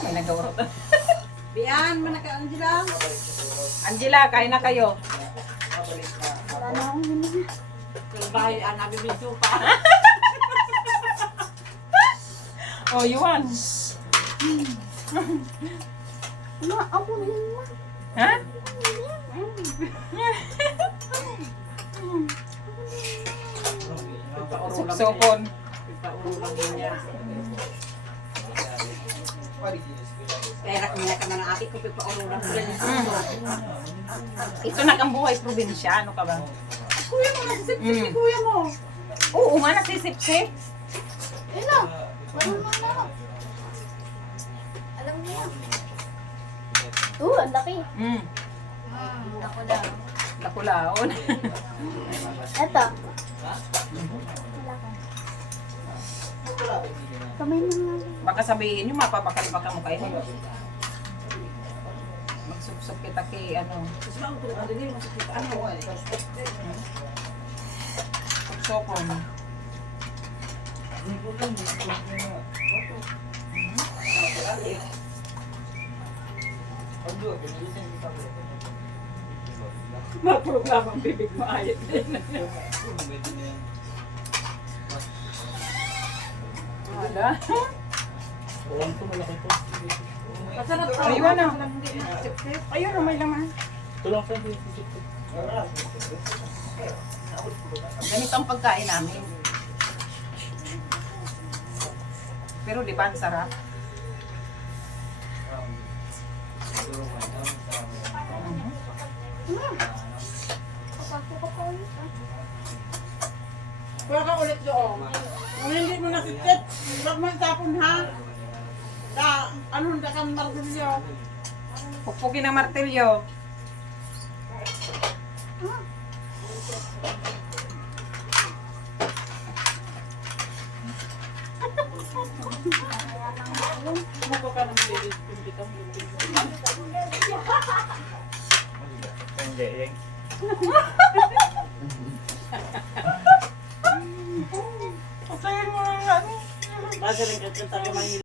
May nagawa. Bian, manaka Angela. Angela, kain na kayo. Wala na akong hindi. Bahay, nabi video pa. Oh, Yuan. Ma, ako din ma. Ha? Suksokon. Ipaulang niya. Kaya kumila ka man ang ate ko, ipaulang sila niya. Ito na kang buhay probinsya. Ano ka ba? Kuya mo, nasisip-sip si kuya mo. Oo nga, nasisip-sip. Yun na. Marunong na ako. Alam niya. Ang laki. Ako na. Nakulaon. Eto. Kamay na nga. Baka sabihin nyo, mapapakal pa ka mo kayo. Magsupsup kita kay ano. Suksokon. Maprogram ang bibig mo ayit din. Wala. Masarap pa. Ayun na. Hindi nasisip-sip. Ayun na, may laman. Tulong sa dito. Ganito ang pagkain namin. Pero di ba ang sarap? Kuya ka ulit doon. Kung hindi mo nasisip, huwag mo itapon ha. Anong dakan martilyo? Pukpukin ng martilyo. Muko ka ng bilis. Hindi ka Hindi, yan. Patayin mo lang ano. Basta rin kasi tayo